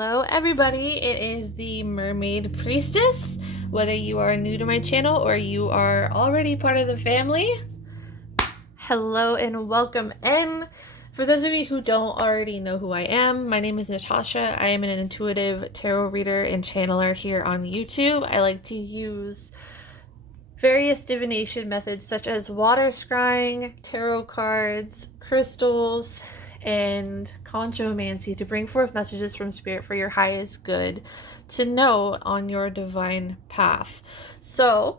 Hello everybody, it is the Mermaid Priestess. Whether you are new to my channel or you are already part of the family, hello and welcome in. For those of you who don't already know who I am, my name is Natasha. I am an intuitive tarot reader and channeler here on YouTube. I like to use various divination methods such as water scrying, tarot cards, crystals, and conchomancy to bring forth messages from spirit for your highest good to know on your divine path. So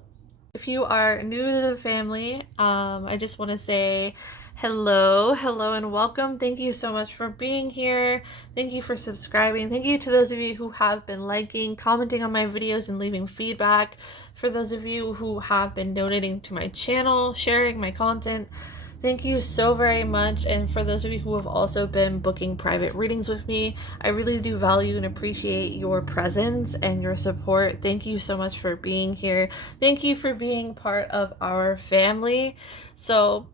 if you are new to the family, I just want to say hello and welcome. Thank you so much for being here. Thank you for subscribing. Thank you to those of you who have been liking, commenting on my videos, and leaving feedback. For those of you who have been donating to my channel, sharing my content, thank you so very much. And for those of you who have also been booking private readings with me, I really do value and appreciate your presence and your support. Thank you so much for being here. Thank you for being part of our family. So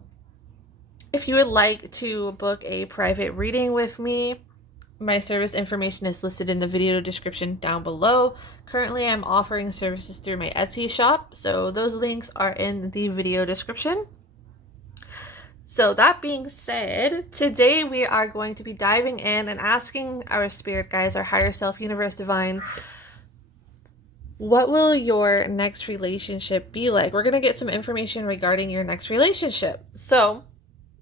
if you would like to book a private reading with me, my service information is listed in the video description down below. Currently, I'm offering services through my Etsy shop, so those links are in the video description. So that being said, today we are going to be diving in and asking our spirit guides, our higher self, universe, divine, what will your next relationship be like? We're going to get some information regarding your next relationship. So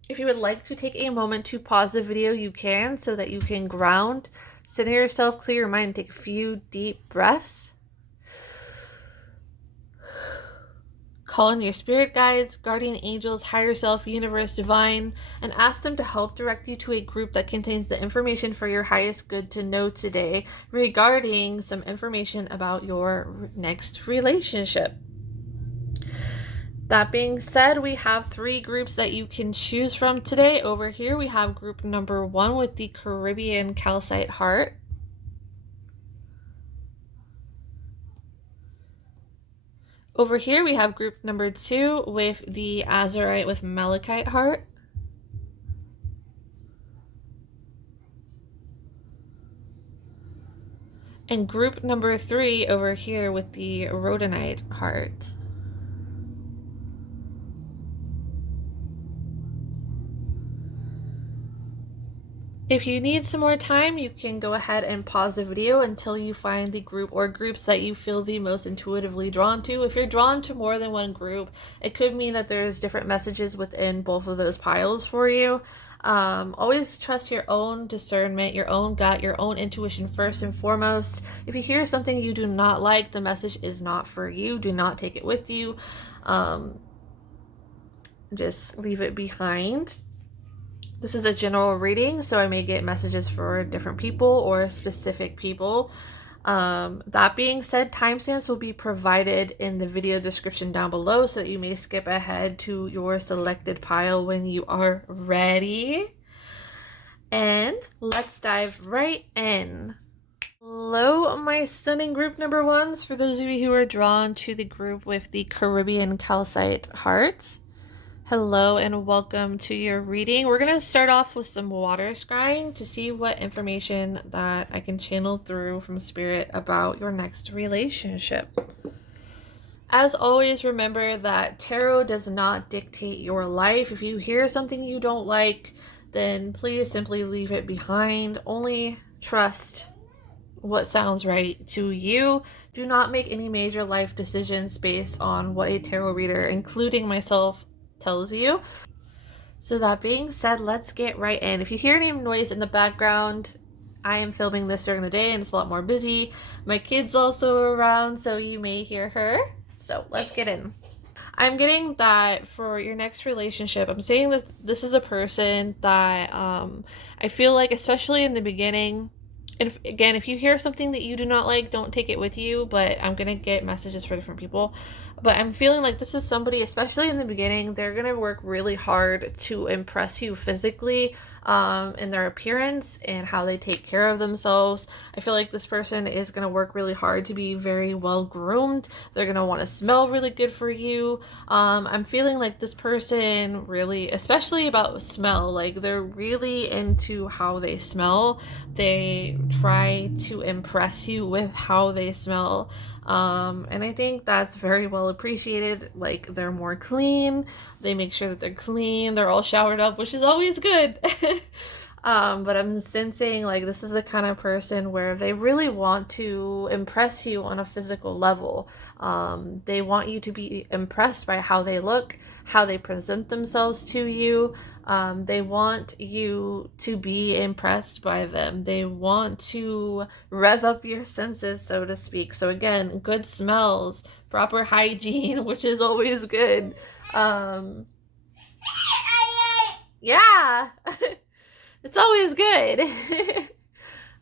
if you would like to take a moment to pause the video, you can, so that you can ground, center yourself, clear your mind, take a few deep breaths. Call in your spirit guides, guardian angels, higher self, universe, divine, and ask them to help direct you to a group that contains the information for your highest good to know today regarding some information about your next relationship. That being said, we have 3 groups that you can choose from today. Over here, we have group number 1 with the Caribbean Calcite Heart. Over here, we have group number 2 with the Azurite with Malachite Heart. And group number 3 over here with the Rhodonite Heart. If you need some more time, you can go ahead and pause the video until you find the group or groups that you feel the most intuitively drawn to. If you're drawn to more than one group, it could mean that there's different messages within both of those piles for you. Always trust your own discernment, your own gut, your own intuition first and foremost. If you hear something you do not like, the message is not for you. Do not take it with you. Just leave it behind. This is a general reading, so I may get messages for different people or specific people. That being said, timestamps will be provided in the video description down below so that you may skip ahead to your selected pile when you are ready. And let's dive right in. Hello, my stunning group number 1s. For those of you who are drawn to the group with the Caribbean Calcite Heart, hello and welcome to your reading. We're going to start off with some water scrying to see what information that I can channel through from spirit about your next relationship. As always, remember that tarot does not dictate your life. If you hear something you don't like, then please simply leave it behind. Only trust what sounds right to you. Do not make any major life decisions based on what a tarot reader, including myself, tells you. So that being said, let's get right in. If you hear any noise in the background, I am filming this during the day and it's a lot more busy. My kid's also around, so you may hear her. So let's get in. I'm getting that for your next relationship, I'm saying this is a person that I feel like, especially in the beginning, and again, if you hear something that you do not like, don't take it with you, but I'm going to get messages for different people. But I'm feeling like this is somebody, especially in the beginning, they're going to work really hard to impress you physically. in their appearance and how they take care of themselves. I feel like this person is going to work really hard to be very well groomed. They're going to want to smell really good for you. I'm feeling like this person really, especially about smell, like they're really into how they smell. They try to impress you with how they smell. And I think that's very well appreciated. Like, they're more clean, they make sure that they're clean, they're all showered up, which is always good. But I'm sensing like this is the kind of person where they really want to impress you on a physical level. They want you to be impressed by how they look, how they present themselves to you. They want you to be impressed by them. They want to rev up your senses, so to speak. So again, good smells, proper hygiene, which is always good. Yeah. It's always good.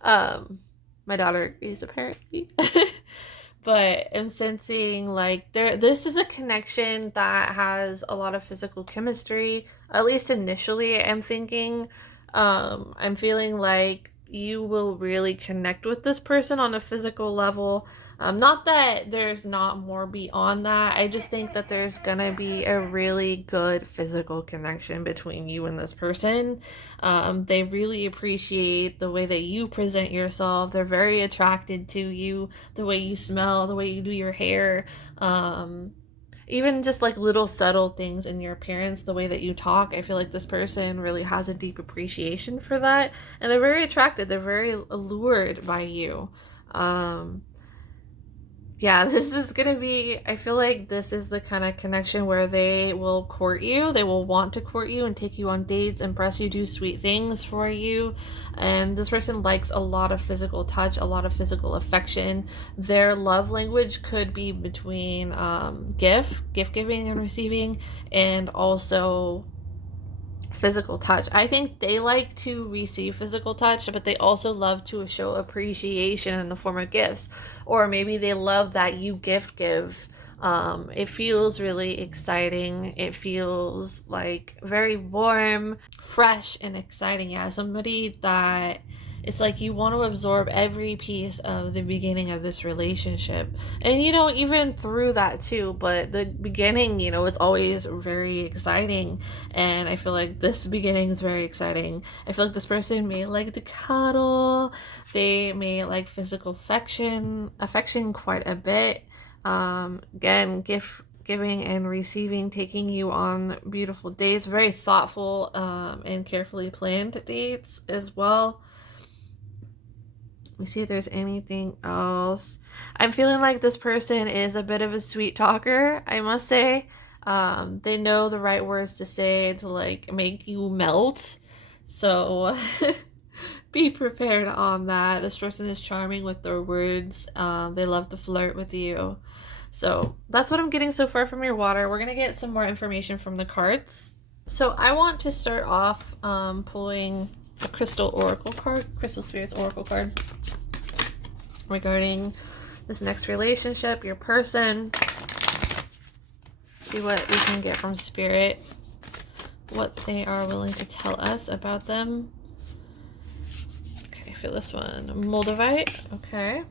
My daughter is apparently. But I'm sensing like this is a connection that has a lot of physical chemistry, at least initially. I'm thinking, I'm feeling like you will really connect with this person on a physical level. Not that there's not more beyond that. I just think that there's gonna be a really good physical connection between you and this person. They really appreciate the way that you present yourself. They're very attracted to you, the way you smell, the way you do your hair. Even just like little subtle things in your appearance, the way that you talk. I feel like this person really has a deep appreciation for that. And they're very attracted. They're very allured by you. Yeah, this is gonna be, I feel like this is the kind of connection where they will court you. They will want to court you and take you on dates, impress you, do sweet things for you. And this person likes a lot of physical touch, a lot of physical affection. Their love language could be between gift giving and receiving, and also physical touch. I think they like to receive physical touch, but they also love to show appreciation in the form of gifts. Or maybe they love that you gift give. It feels really exciting. It feels like very warm, fresh, and exciting. Yeah, somebody that it's like you want to absorb every piece of the beginning of this relationship. And, you know, even through that too, but the beginning, you know, it's always very exciting. And I feel like this beginning is very exciting. I feel like this person may like to cuddle. They may like physical affection quite a bit. Again, giving and receiving, taking you on beautiful dates, very thoughtful and carefully planned dates as well. Let me see if there's anything else. I'm feeling like this person is a bit of a sweet talker, I must say. They know the right words to say to like make you melt. So be prepared on that. This person is charming with their words. They love to flirt with you. So that's what I'm getting so far from your water. We're gonna get some more information from the cards. So I want to start off pulling a crystal spirits oracle card regarding this next relationship, your person. See what we can get from spirit, what they are willing to tell us about them. Okay, for this one, Moldavite. Okay.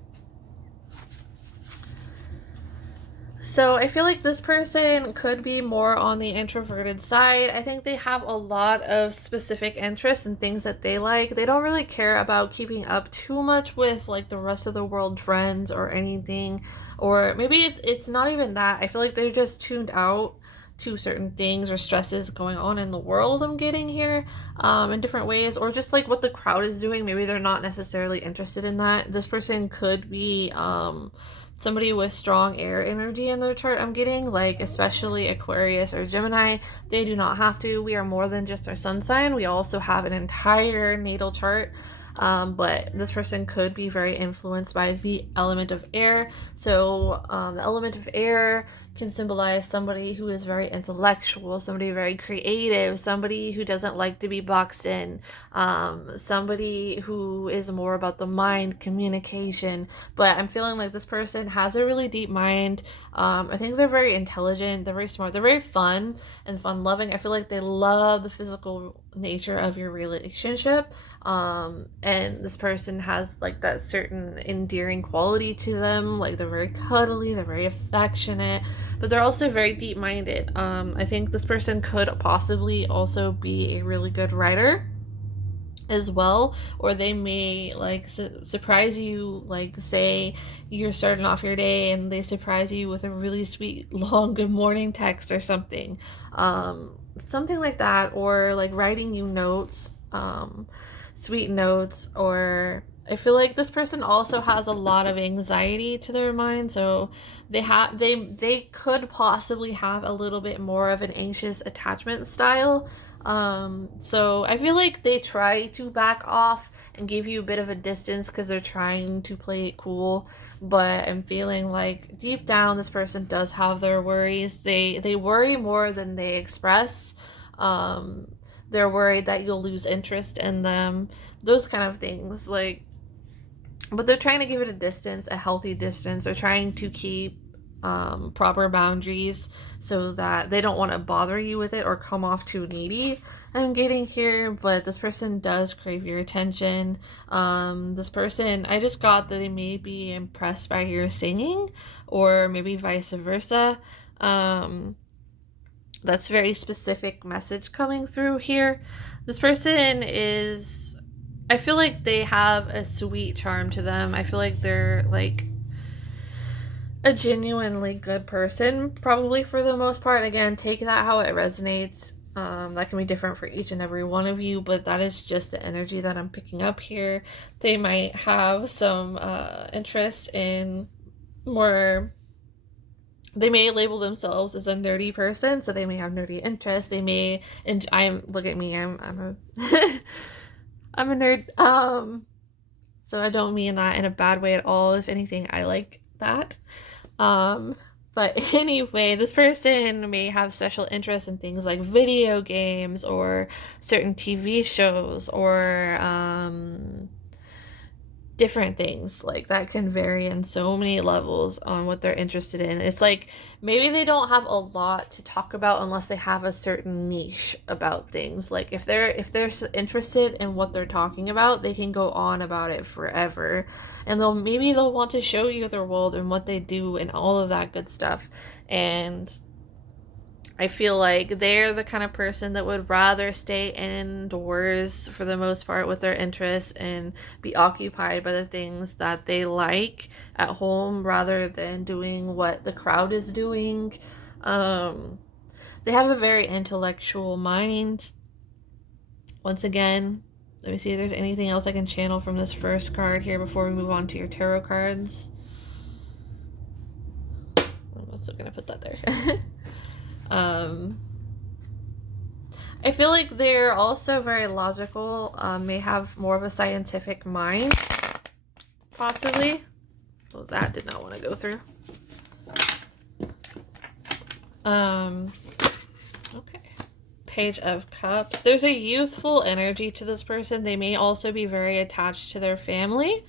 So I feel like this person could be more on the introverted side. I think they have a lot of specific interests and things that they like. They don't really care about keeping up too much with like the rest of the world trends or anything. Or maybe it's not even that. I feel like they're just tuned out to certain things or stresses going on in the world, I'm getting here, in different ways, or just like what the crowd is doing. Maybe they're not necessarily interested in that. This person could be somebody with strong air energy in their chart, I'm getting, like especially Aquarius or Gemini. They do not have to. We are more than just our sun sign. We also have an entire natal chart. but this person could be very influenced by the element of air. So the element of air can symbolize somebody who is very intellectual, somebody very creative, somebody who doesn't like to be boxed in, somebody who is more about the mind, communication. But I'm feeling like this person has a really deep mind. I think they're very intelligent, they're very smart, they're very fun and fun loving. I feel like they love the physical nature of your relationship. And this person has like that certain endearing quality to them, like they're very cuddly, they're very affectionate, but they're also very deep-minded. I think this person could possibly also be a really good writer as well, or they may like surprise you, like say you're starting off your day and they surprise you with a really sweet long good morning text or something, something like that, or like writing you notes, sweet notes. Or I feel like this person also has a lot of anxiety to their mind, so they could possibly have a little bit more of an anxious attachment style. So I feel like they try to back off and give you a bit of a distance because they're trying to play it cool, but I'm feeling like deep down this person does have their worries. They worry more than they express. They're worried that you'll lose interest in them, those kind of things, like, but they're trying to give it a distance, a healthy distance. They're trying to keep proper boundaries so that they don't want to bother you with it or come off too needy. I'm getting here, but this person does crave your attention. This person, I just got that they may be impressed by your singing, or maybe vice versa. That's very specific message coming through here. This person is, I feel like they have a sweet charm to them. I feel like they're like a genuinely good person, probably for the most part. Again, take that how it resonates. That can be different for each and every one of you, but that is just the energy that I'm picking up here. They might have some interest in more, they may label themselves as a nerdy person, so they may have nerdy interests. They may, and look at me, I'm a I'm a nerd. So I don't mean that in a bad way at all. If anything, I like that. But anyway, this person may have special interests in things like video games or certain TV shows, or different things like that. Can vary in so many levels on what they're interested in. It's like maybe they don't have a lot to talk about unless they have a certain niche about things. Like if they're interested in what they're talking about, they can go on about it forever, and they'll want to show you their world and what they do and all of that good stuff. And I feel like they're the kind of person that would rather stay indoors for the most part with their interests and be occupied by the things that they like at home rather than doing what the crowd is doing. They have a very intellectual mind. Once again, let me see if there's anything else I can channel from this first card here before we move on to your tarot cards. I'm also going to put that there. I feel like they're also very logical, may have more of a scientific mind, possibly. Well, that did not want to go through. Okay. Page of Cups. There's a youthful energy to this person. They may also be very attached to their family,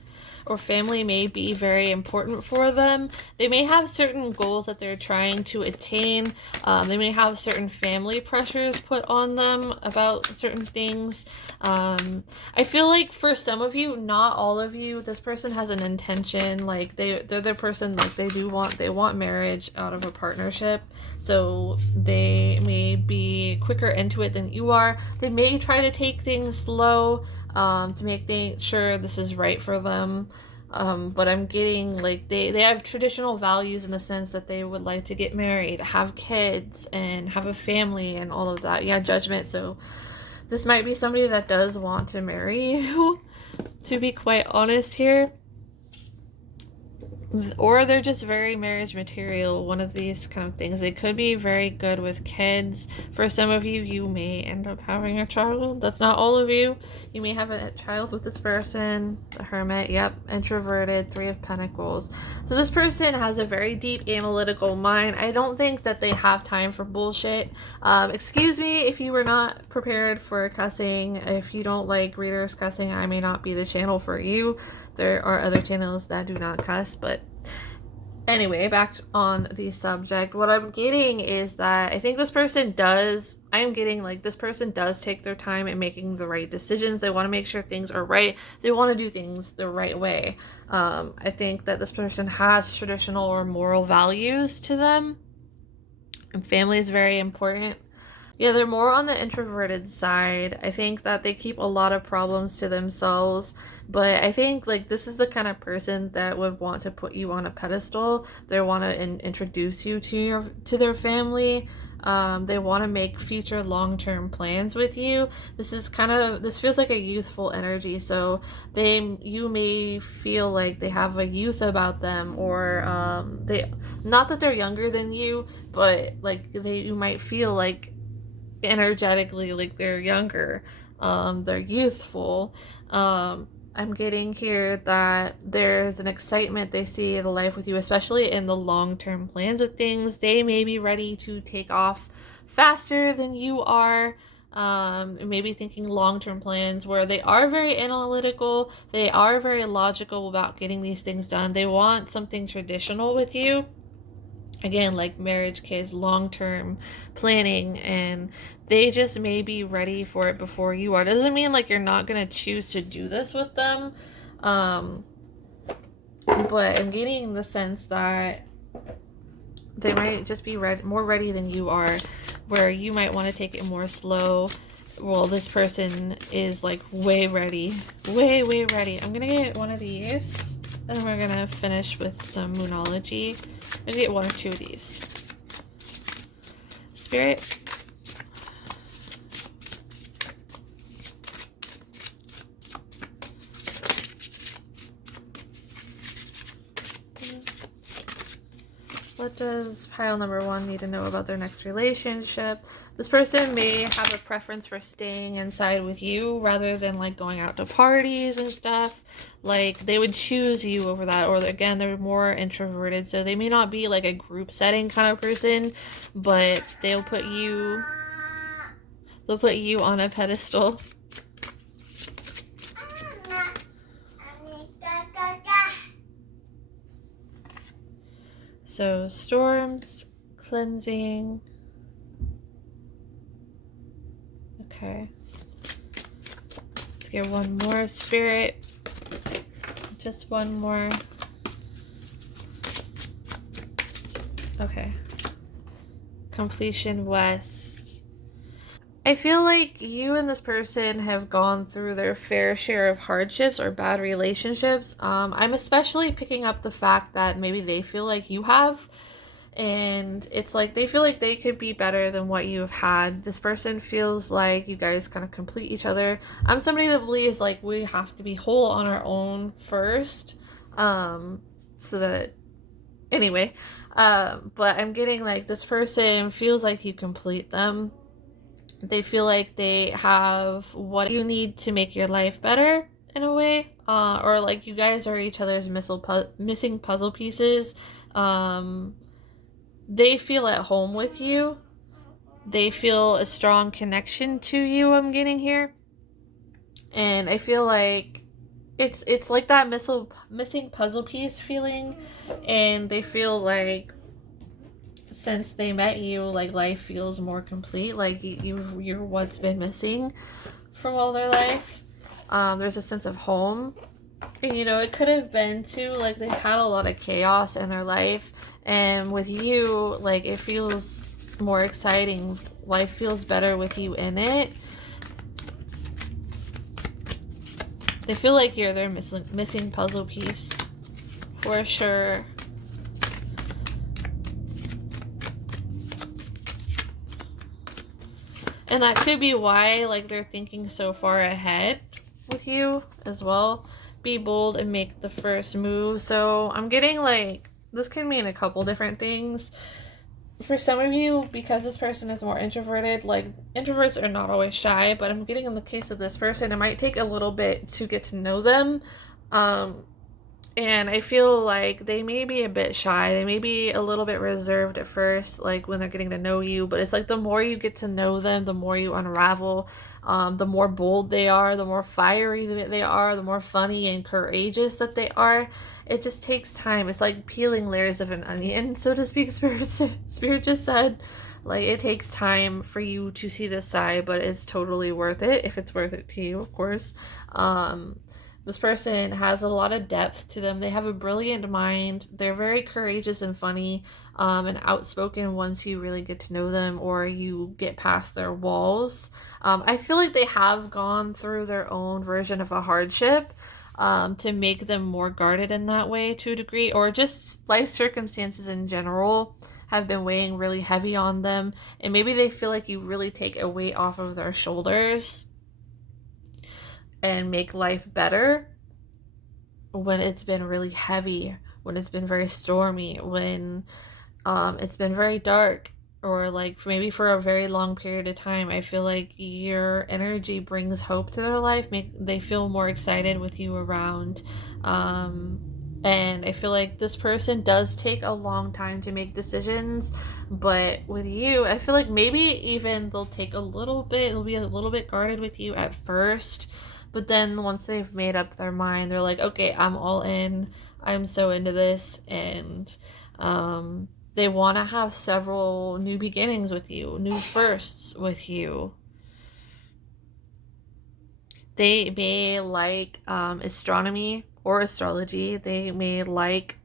or family may be very important for them. They may have certain goals that they're trying to attain. They may have certain family pressures put on them about certain things. I feel like for some of you, not all of you, this person has an intention. Like they're the person, like they want marriage out of a partnership. So they may be quicker into it than you are. They may try to take things slow, to make sure this is right for them. But I'm getting like they have traditional values in the sense that they would like to get married, have kids, and have a family and all of that. Yeah, Judgment. So this might be somebody that does want to marry you, to be quite honest here. or they're just very marriage material, one of these kind of things. They could be very good with kids. For some of you, you may end up having a child. That's not all of you. You may have a child with this person. The Hermit, yep, introverted, Three of Pentacles. So this person has a very deep analytical mind. I don't think that they have time for bullshit. Excuse me if you were not prepared for cussing. If you don't like readers cussing, I may not be the channel for you. There are other channels that do not cuss, but anyway, back on the subject. What I'm getting is that I think this person does, I'm getting like this person does take their time in making the right decisions. They want to make sure things are right. They want to do things the right way. I think that this person has traditional or moral values to them. And family is very important. Yeah, they're more on the introverted side. I think that they keep a lot of problems to themselves, but I think like this is the kind of person that would want to put you on a pedestal. They want to introduce you to their family. They want to make future long-term plans with you. This feels like a youthful energy. So you may feel like they have a youth about them, or not that they're younger than you, but like you might feel like energetically like they're younger. They're youthful. I'm getting here that there's an excitement they see in the life with you, especially in the long-term plans of things. They may be ready to take off faster than you are. Maybe thinking long-term plans where they are very analytical. They are very logical about getting these things done. They want something traditional with you. Again, like marriage, kids, long-term planning, and they just may be ready for it before you are. Doesn't mean like you're not going to choose to do this with them. But I'm getting the sense that they might just be more ready than you are, where you might want to take it more slow. Well, this person is like way ready. Way ready. I'm going to get one of these, and then we're going to finish with some Moonology. I'm gonna get one or two of these. Spirit. What does pile number 1 need to know about their next relationship? This person may have a preference for staying inside with you rather than like going out to parties and stuff. Like they would choose you over that, or again, they're more introverted, so they may not be like a group setting kind of person, but they'll put you on a pedestal. So storms, cleansing. Okay. Let's get one more, Spirit. Just one more. Okay. Completion, West. I feel like you and this person have gone through their fair share of hardships or bad relationships. I'm especially picking up the fact that maybe they feel like you have. And it's like they feel like they could be better than what you have had. This person feels like you guys kind of complete each other. I'm somebody that believes like we have to be whole on our own first. So that anyway, but I'm getting like this person feels like you complete them. They feel like they have what you need to make your life better in a way, or like you guys are each other's missing puzzle pieces. They feel at home with you. They feel a strong connection to you, I'm getting here. And I feel like it's like that missing puzzle piece feeling. And they feel like since they met you, like life feels more complete. Like you're what's been missing from all their life. There's a sense of home. And you know, it could have been too, like they had a lot of chaos in their life. And with you, like it feels more exciting. Life feels better with you in it. They feel like you're their missing puzzle piece. For sure. And that could be why, like, they're thinking so far ahead with you as well. be bold and make the first move. So I'm getting like, this can mean a couple different things. For some of you, because this person is more introverted, like introverts are not always shy, but I'm getting in the case of this person, it might take a little bit to get to know them. And I feel like they may be a bit shy. They may be a little bit reserved at first, like when they're getting to know you. But it's like the more you get to know them, the more you unravel. The more bold they are, the more fiery they are, the more funny and courageous that they are. It just takes time. It's like peeling layers of an onion, so to speak. Spirit just said. Like, it takes time for you to see this side, but it's totally worth it, if it's worth it to you, of course. This person has a lot of depth to them. They have a brilliant mind. They're very courageous and funny, and outspoken once you really get to know them or you get past their walls. I feel like they have gone through their own version of a hardship to make them more guarded in that way to a degree, or just life circumstances in general have been weighing really heavy on them, and maybe they feel like you really take a weight off of their shoulders and make life better when it's been really heavy, when it's been very stormy, when it's been very dark, or like maybe for a very long period of time. I feel like your energy brings hope to their life, they feel more excited with you around. And I feel like this person does take a long time to make decisions, but with you, I feel like maybe even they'll be a little bit guarded with you at first. But then once they've made up their mind, they're like, okay, I'm all in. I'm so into this. And they want to have several new beginnings with you, new firsts with you. They may like astronomy or astrology. They may like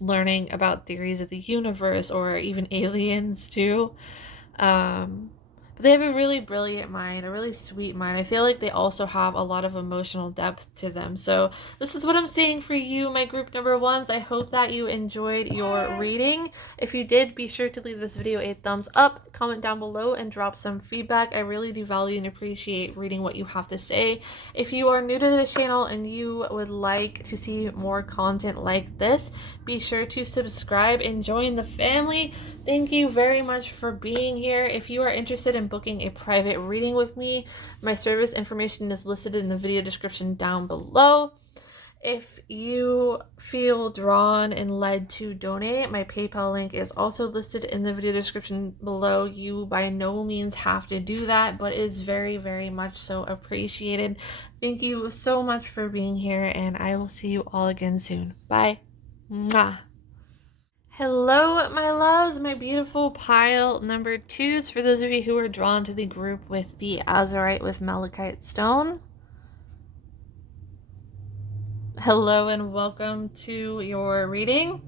learning about theories of the universe or even aliens too. But they have a really brilliant mind, a really sweet mind. I feel like they also have a lot of emotional depth to them. So this is what I'm seeing for you, my group number ones. I hope that you enjoyed your reading. If you did, be sure to leave this video a thumbs up, comment down below, and drop some feedback. I really do value and appreciate reading what you have to say. If you are new to this channel and you would like to see more content like this, be sure to subscribe and join the family. Thank you very much for being here. If you are interested in booking a private reading with me, my service information is listed in the video description down below. If you feel drawn and led to donate, my PayPal link is also listed in the video description below. You by no means have to do that, but it's very, very much so appreciated. Thank you so much for being here, and I will see you all again soon. Bye. Mwah. Hello, my loves, my beautiful pile number twos. For those of you who are drawn to the group with the Azurite with Malachite Stone, hello and welcome to your reading.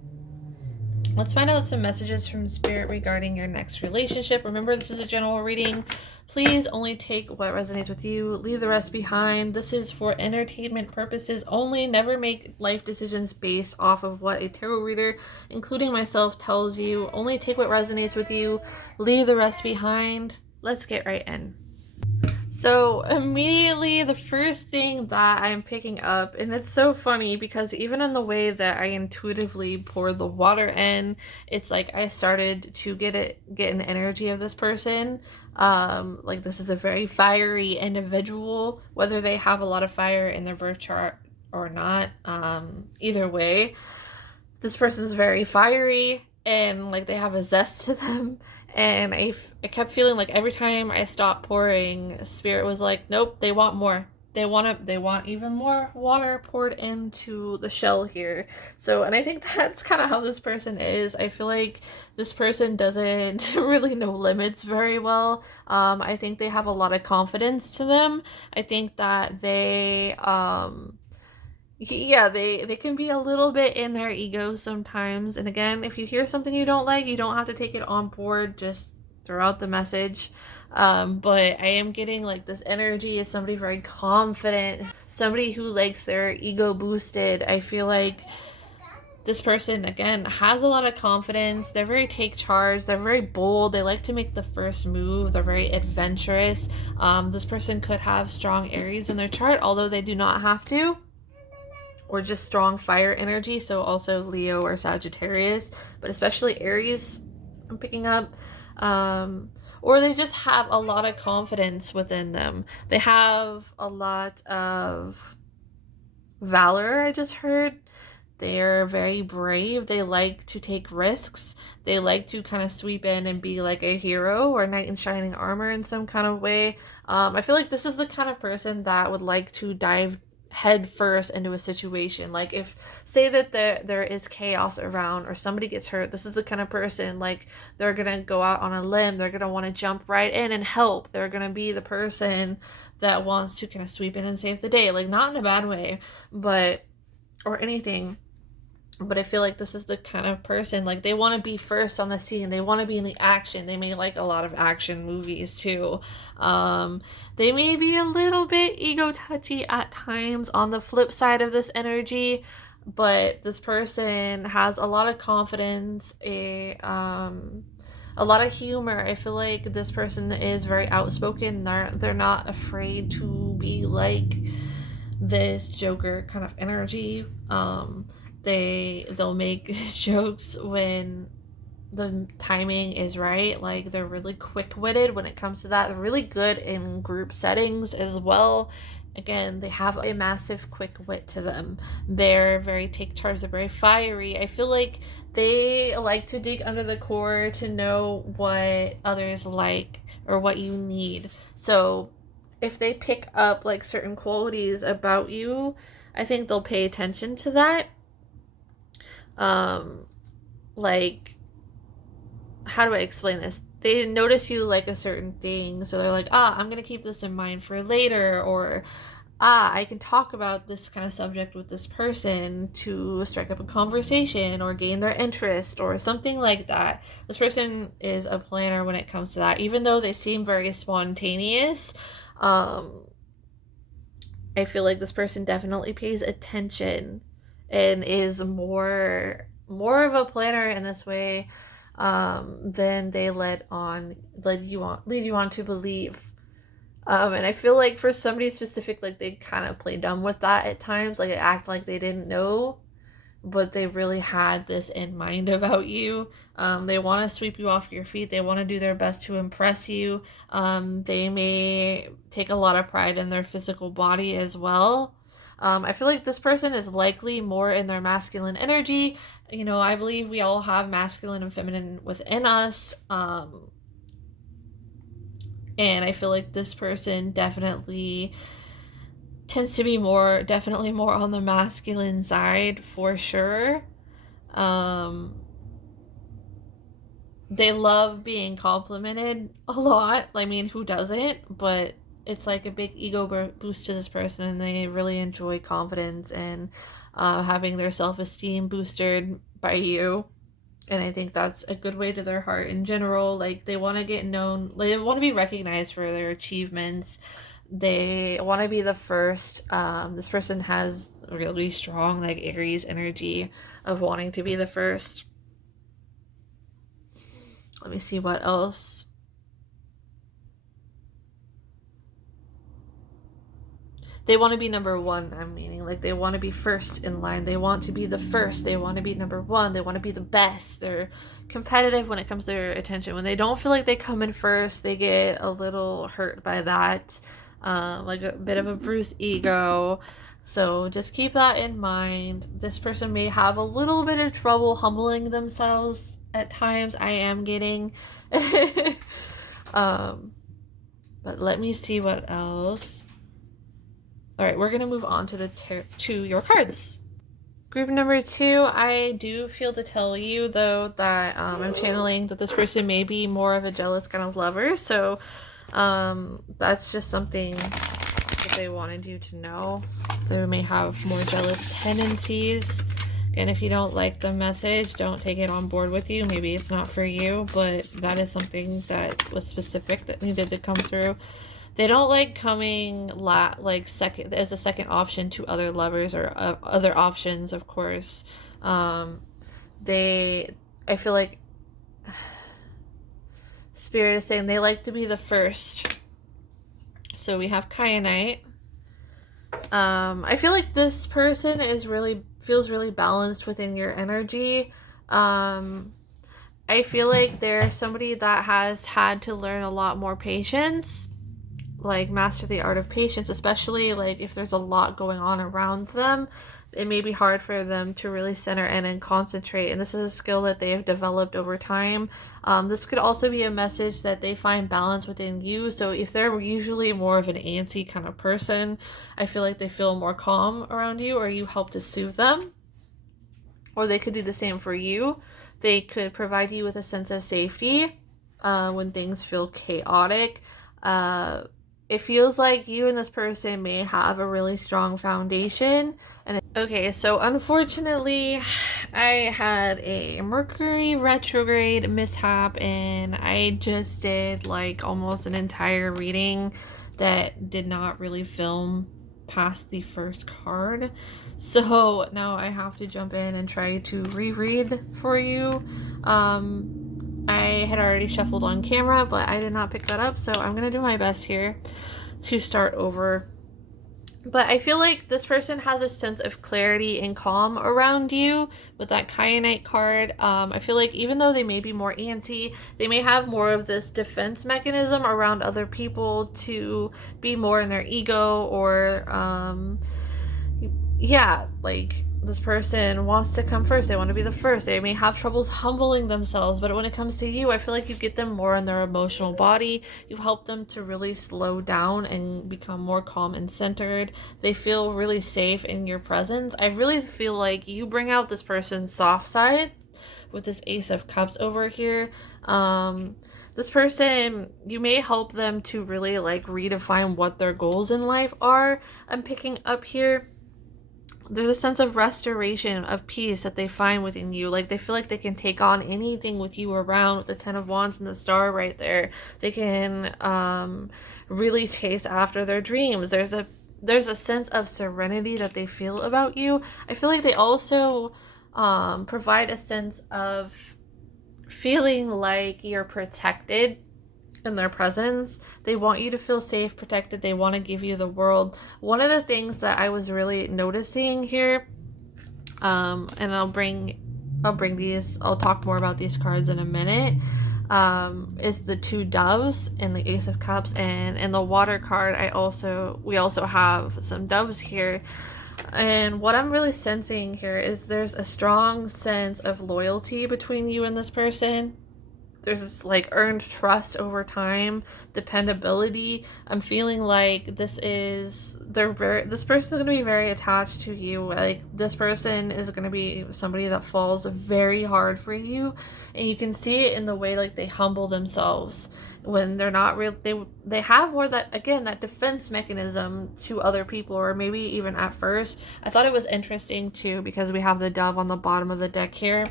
Let's find out some messages from Spirit regarding your next relationship. Remember, this is a general reading. Please only take what resonates with you. Leave the rest behind. This is for entertainment purposes only. Never make life decisions based off of what a tarot reader, including myself, tells you. Only take what resonates with you. Leave the rest behind. Let's get right in. So immediately the first thing that I'm picking up, and it's so funny because even in the way that I intuitively poured the water in, it's like I started to get an energy of this person. Like this is a very fiery individual, whether they have a lot of fire in their birth chart or not. Either way, this person's very fiery and like they have a zest to them. And I kept feeling like every time I stopped pouring, Spirit was like, nope, they want more. They want even more water poured into the shell here. So, and I think that's kind of how this person is. I feel like this person doesn't really know limits very well. I think they have a lot of confidence to them. I think that they they can be a little bit in their ego sometimes. And again, if you hear something you don't like, you don't have to take it on board. Just throw out the message. But I am getting like this energy is somebody very confident, somebody who likes their ego boosted. I feel like this person, again, has a lot of confidence. They're very take charge. They're very bold. They like to make the first move. They're very adventurous. This person could have strong Aries in their chart, although they do not have to. or just strong fire energy. So also Leo or Sagittarius, but especially Aries, I'm picking up. Or they just have a lot of confidence within them. They have a lot of valor, I just heard. They're very brave. They like to take risks. They like to kind of sweep in and be like a hero or knight in shining armor in some kind of way. I feel like this is the kind of person that would like to dive head first into a situation. Like if say that there is chaos around or somebody gets hurt, this is the kind of person, like, they're gonna go out on a limb. They're gonna want to jump right in and help. They're gonna be the person that wants to kind of sweep in and save the day. Like, not in a bad way, but or anything. But I feel like this is the kind of person, like, they want to be first on the scene. They want to be in the action. They may like a lot of action movies too. They may be a little bit ego touchy at times on the flip side of this energy, but this person has a lot of confidence, a lot of humor. I feel like this person is very outspoken. They're not afraid to be like this Joker kind of energy. They'll make jokes when the timing is right. Like, they're really quick-witted when it comes to that. They're really good in group settings as well. Again, they have a massive quick wit to them. They're very take charge. They're very fiery. I feel like they like to dig under the core to know what others like or what you need. So if they pick up like certain qualities about you, I think they'll pay attention to that. Like, how do I explain this? They notice you like a certain thing, so they're like, I'm gonna keep this in mind for later, or I can talk about this kind of subject with this person to strike up a conversation or gain their interest or something like that. This person is a planner when it comes to that, even though they seem very spontaneous. I feel like this person definitely pays attention and is more of a planner in this way, than they lead you on to believe. And I feel like for somebody specific, like, they kind of play dumb with that at times. Like, they act like they didn't know, but they really had this in mind about you. They want to sweep you off your feet. They want to do their best to impress you. They may take a lot of pride in their physical body as well. I feel like this person is likely more in their masculine energy. You know, I believe we all have masculine and feminine within us. And I feel like this person definitely tends to be definitely more on the masculine side for sure. They love being complimented a lot. I mean, who doesn't? But it's like a big ego boost to this person, and they really enjoy confidence and having their self-esteem boosted by you. And I think that's a good way to their heart in general. Like, they want to get known, they want to be recognized for their achievements. They want to be the first. This person has really strong, like, Aries energy of wanting to be the first. Let me see what else. They want to be number one, I'm meaning. Like, they want to be first in line. They want to be the first. They want to be number one. They want to be the best. They're competitive when it comes to their attention. When they don't feel like they come in first, they get a little hurt by that. Like a bit of a bruised ego. So just keep that in mind. This person may have a little bit of trouble humbling themselves at times. I am getting. But let me see what else. All right, we're going to move on to to your cards. Group number 2, I do feel to tell you, though, that I'm channeling that this person may be more of a jealous kind of lover. So that's just something that they wanted you to know. They may have more jealous tendencies. And if you don't like the message, don't take it on board with you. Maybe it's not for you, but that is something that was specific that needed to come through. They don't like coming second as a second option to other lovers or other options, of course. I feel like Spirit is saying they like to be the first. So we have Kyanite. I feel like this person feels really balanced within your energy. I feel like they're somebody that has had to learn a lot more patience, like master the art of patience, especially like if there's a lot going on around them. It may be hard for them to really center in and concentrate, and this is a skill that they have developed over time. This could also be a message that they find balance within you. So if they're usually more of an antsy kind of person, I feel like they feel more calm around you, or you help to soothe them. Or they could do the same for you. They could provide you with a sense of safety when things feel chaotic. It feels like you and this person may have a really strong foundation. And okay, so unfortunately, I had a Mercury retrograde mishap, and I just did like almost an entire reading that did not really film past the first card. So now I have to jump in and try to reread for you. I had already shuffled on camera, but I did not pick that up, so I'm gonna do my best here to start over. But I feel like this person has a sense of clarity and calm around you with that Kyanite card. I feel like even though they may be more antsy, they may have more of this defense mechanism around other people to be more in their ego, or yeah, like this person wants to come first. They want to be the first. They may have troubles humbling themselves, but when it comes to you, I feel like you get them more in their emotional body. You help them to really slow down and become more calm and centered. They feel really safe in your presence. I really feel like you bring out this person's soft side with this Ace of Cups over here. This person, you may help them to really like redefine what their goals in life are. I'm picking up here. There's a sense of restoration, of peace that they find within you. Like they feel like they can take on anything with you around, with the Ten of Wands and the Star right there. They can really chase after their dreams. There's a sense of serenity that they feel about you. I feel like they also provide a sense of feeling like you're protected in their presence. They want you to feel safe, protected. They want to give you the world. One of the things that I was really noticing here, and I'll talk more about these cards in a minute, is the two doves and the Ace of Cups, and in the water card we also have some doves here. And what I'm really sensing here is there's a strong sense of loyalty between you and this person. There's this like earned trust over time, dependability. I'm feeling like this person's going to be very attached to you. Like this person is going to be somebody that falls very hard for you, and you can see it in the way like they humble themselves when they're not real. They have more that defense mechanism to other people, or maybe even at first. I thought it was interesting too because we have the dove on the bottom of the deck here.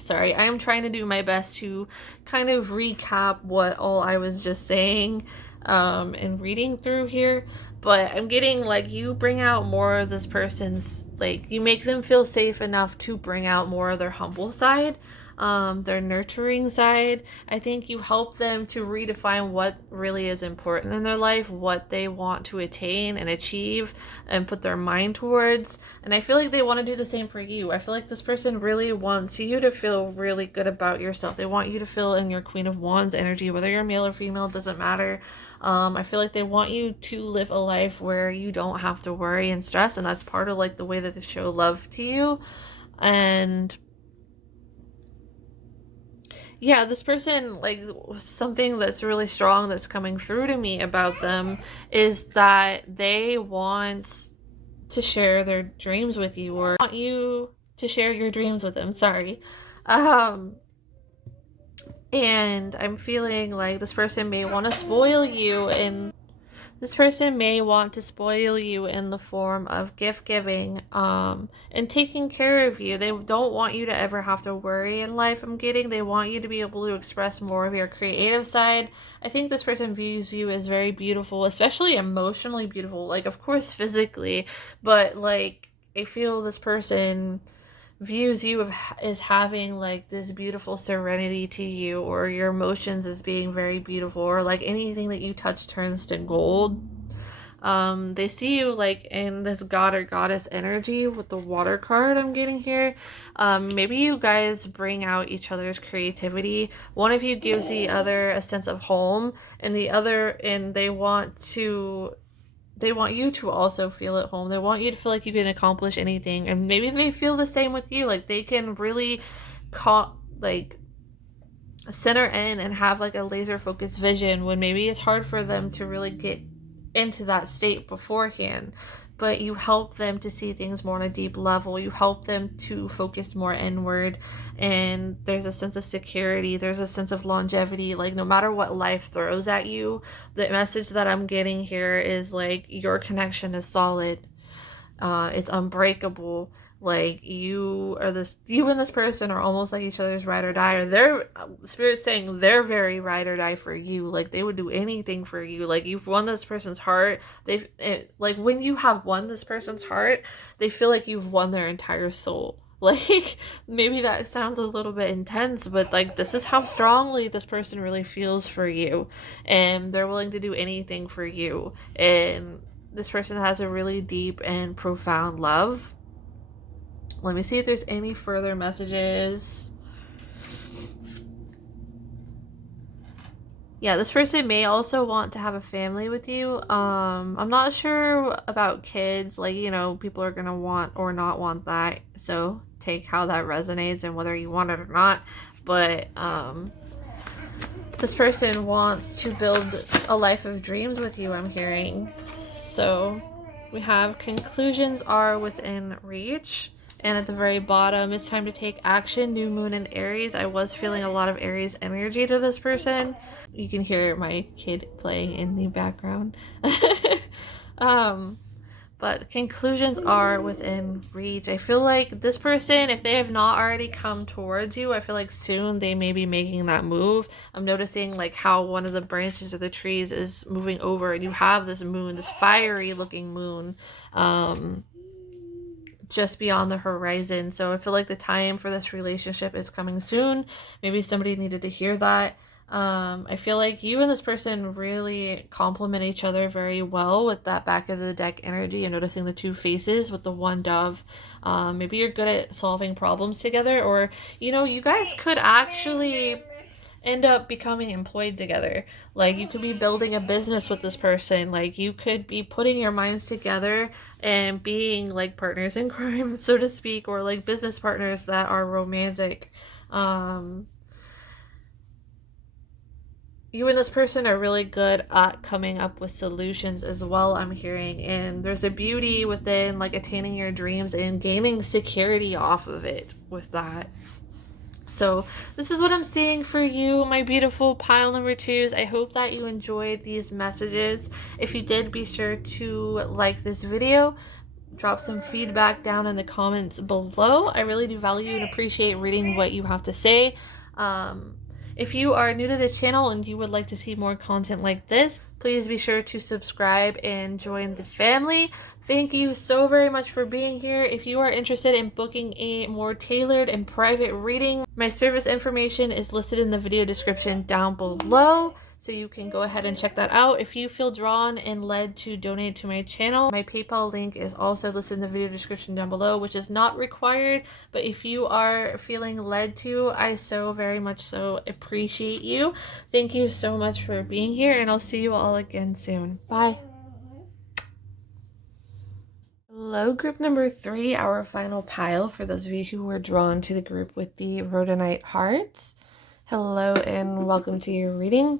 Sorry, I am trying to do my best to kind of recap what all I was just saying and reading through here. But I'm getting like you bring out more of this person's, like you make them feel safe enough to bring out more of their humble side, their nurturing side. I think you help them to redefine what really is important in their life, what they want to attain and achieve and put their mind towards. And I feel like they want to do the same for you. I feel like this person really wants you to feel really good about yourself. They want you to feel in your Queen of Wands energy, whether you're male or female, it doesn't matter. I feel like they want you to live a life where you don't have to worry and stress, and that's part of like the way that they show love to you. And yeah, this person, like something that's really strong that's coming through to me about them is that they want to share their dreams with you, or want you to share your dreams with them. Sorry. And I'm feeling like this person may want to spoil you in the form of gift giving and taking care of you. They don't want you to ever have to worry in life. They want you to be able to express more of your creative side. I think this person views you as very beautiful, especially emotionally beautiful, like of course physically, but like I feel this person views you as having like this beautiful serenity to you, or your emotions as being very beautiful, or like anything that you touch turns to gold. They see you like in this god or goddess energy with the water card I'm getting here. Maybe you guys bring out each other's creativity. One of you gives the other a sense of home, and they want you to also feel at home. They want you to feel like you can accomplish anything, and maybe they feel the same with you. Like they can really center in and have like a laser focused vision when maybe it's hard for them to really get into that state beforehand. But you help them to see things more on a deep level. You help them to focus more inward, and there's a sense of security. There's a sense of longevity. Like no matter what life throws at you, the message that I'm getting here is like your connection is solid. It's unbreakable. Like you and this person are almost like each other's ride or die, or their spirit's saying they're very ride or die for you. Like they would do anything for you. Like you've won this person's heart. Like when you have won this person's heart, they feel like you've won their entire soul. Like maybe that sounds a little bit intense, but like this is how strongly this person really feels for you, and they're willing to do anything for you. And this person has a really deep and profound love. Let me see if there's any further messages. Yeah, this person may also want to have a family with you. I'm not sure about kids. Like, you know, people are gonna want or not want that. So take how that resonates and whether you want it or not. But this person wants to build a life of dreams with you, I'm hearing. So we have conclusions are within reach. And at the very bottom, it's time to take action. New moon in Aries. I was feeling a lot of Aries energy to this person. You can hear my kid playing in the background. But conclusions are within reach. I feel like this person, if they have not already come towards you, I feel like soon they may be making that move. I'm noticing like how one of the branches of the trees is moving over, and you have this moon, this fiery looking moon, just beyond the horizon. So I feel like the time for this relationship is coming soon. Maybe somebody needed to hear that. I feel like you and this person really complement each other very well with that back of the deck energy. I'm noticing the two faces with the one dove. Maybe you're good at solving problems together, or you know, you guys could actually end up becoming employed together. Like you could be building a business with this person. Like you could be putting your minds together and being like partners in crime, so to speak, or like business partners that are romantic. You and this person are really good at coming up with solutions as well, I'm hearing. And there's a beauty within like attaining your dreams and gaining security off of it with that. So this is what I'm seeing for you, my beautiful pile number twos. I hope that you enjoyed these messages. If you did, be sure to like this video. Drop some feedback down in the comments below. I really do value and appreciate reading what you have to say. If you are new to the channel and you would like to see more content like this, please be sure to subscribe and join the family. Thank you so very much for being here. If you are interested in booking a more tailored and private reading, my service information is listed in the video description down below, so you can go ahead and check that out. If you feel drawn and led to donate to my channel, my PayPal link is also listed in the video description down below, which is not required, but if you are feeling led to, I so very much so appreciate you. Thank you so much for being here, and I'll see you all again soon. Bye. Hello, group number 3, our final pile for those of you who were drawn to the group with the rhodonite hearts. Hello and welcome to your reading.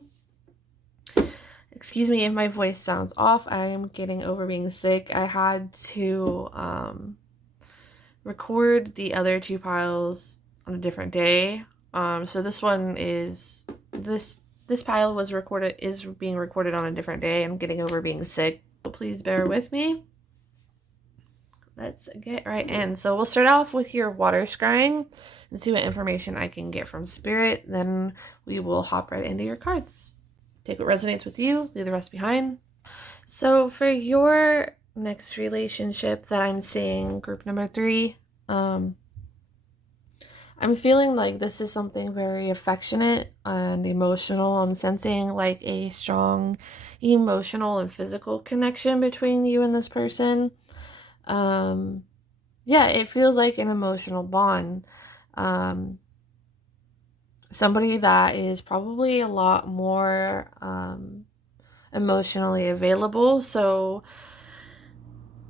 Excuse me if my voice sounds off. I am getting over being sick. I had to record the other 2 piles on a different day. So this one is this pile is being recorded on a different day. I'm getting over being sick. So please bear with me. Let's get right in. So we'll start off with your water scrying and see what information I can get from spirit. Then we will hop right into your cards. Take what resonates with you, leave the rest behind. So for your next relationship that I'm seeing, group number 3, I'm feeling like this is something very affectionate and emotional. I'm sensing like a strong emotional and physical connection between you and this person. Yeah, it feels like an emotional bond. Um, Somebody that is probably a lot more emotionally available. So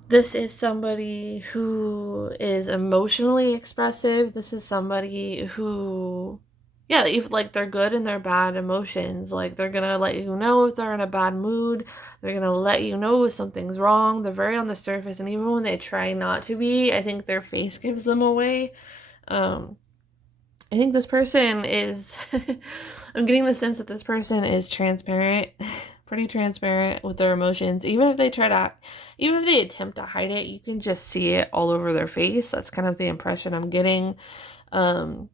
this is somebody who is emotionally expressive. This is somebody who, yeah, if like they're good and they're bad emotions. Like they're gonna let you know if they're in a bad mood. They're gonna let you know if something's wrong. They're very on the surface, and even when they try not to be, I think their face gives them away. Um, I think this person is, I'm getting the sense that this person is transparent, pretty transparent with their emotions. Even if they attempt to hide it, you can just see it all over their face. That's kind of the impression I'm getting. Um,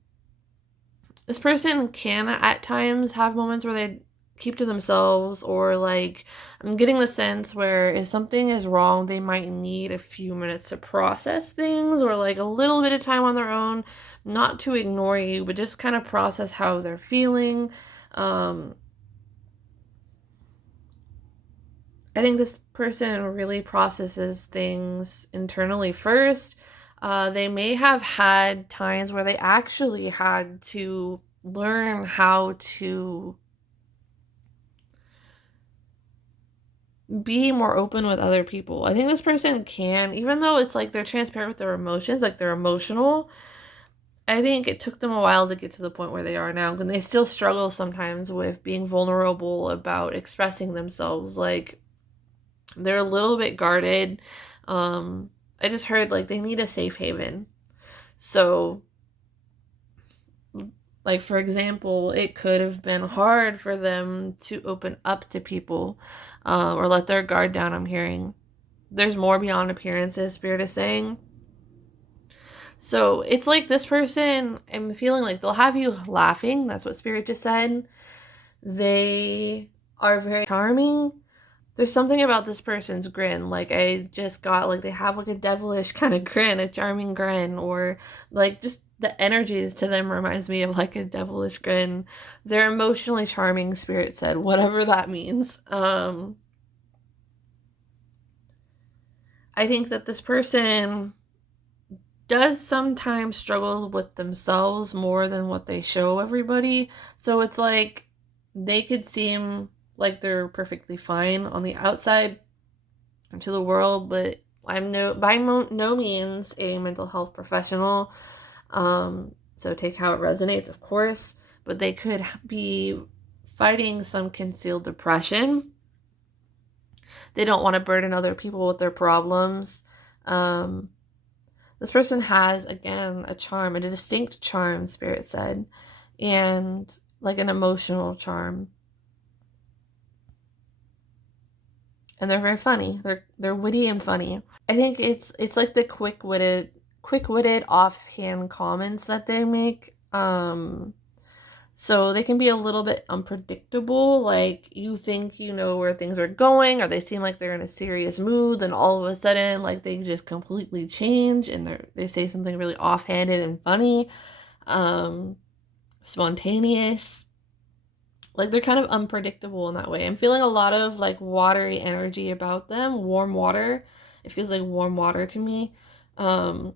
this person can at times have moments where they keep to themselves, or like I'm getting the sense where if something is wrong, they might need a few minutes to process things, or like a little bit of time on their own, not to ignore you, but just kind of process how they're feeling. I think this person really processes things internally first. They may have had times where they actually had to learn how to be more open with other people. I think this person can, even though it's like they're transparent with their emotions, like they're emotional, I think it took them a while to get to the point where they are now, and they still struggle sometimes with being vulnerable about expressing themselves. Like they're a little bit guarded. I just heard like they need a safe haven. So, like for example, it could have been hard for them to open up to people, or let their guard down. I'm hearing there's more beyond appearances, Spirit is saying. So it's like this person, I'm feeling like they'll have you laughing. That's what Spirit just said. They are very charming. There's something about this person's grin. Like I just got like they have like a devilish kind of grin, a charming grin, or like just the energy to them reminds me of like a devilish grin. They're emotionally charming, Spirit said, whatever that means. I think that this person does sometimes struggle with themselves more than what they show everybody. So it's like they could seem like they're perfectly fine on the outside to the world, but I'm no means a mental health professional. So take how it resonates, of course, but they could be fighting some concealed depression. They don't want to burden other people with their problems. Um, This person has, again, a charm, a distinct charm, Spirit said, and like an emotional charm. And they're very funny. They're witty and funny. I think it's like the quick-witted offhand comments that they make. So they can be a little bit unpredictable. Like you think you know where things are going, or they seem like they're in a serious mood, and all of a sudden, like they just completely change and they say something really offhanded and funny, spontaneous. Like they're kind of unpredictable in that way. I'm feeling a lot of like watery energy about them, warm water. It feels like warm water to me. Um,